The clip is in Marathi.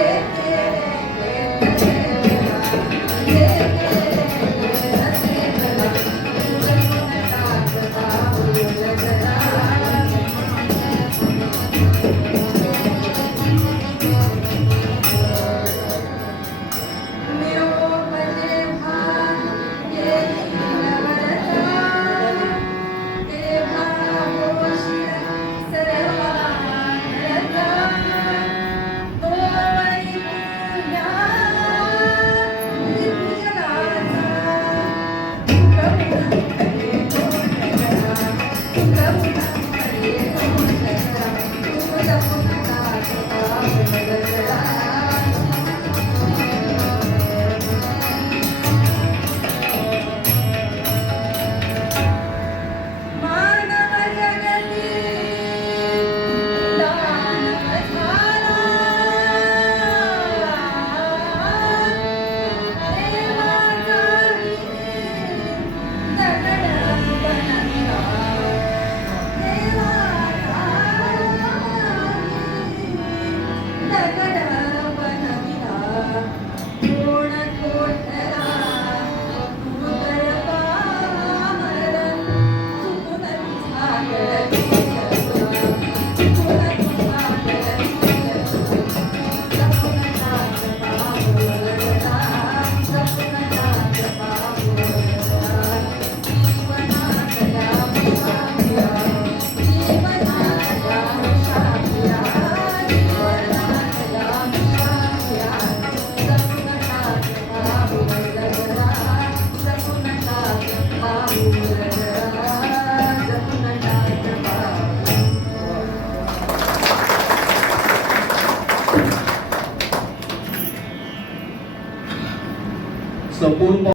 creer 감사합니다. संपूर्ण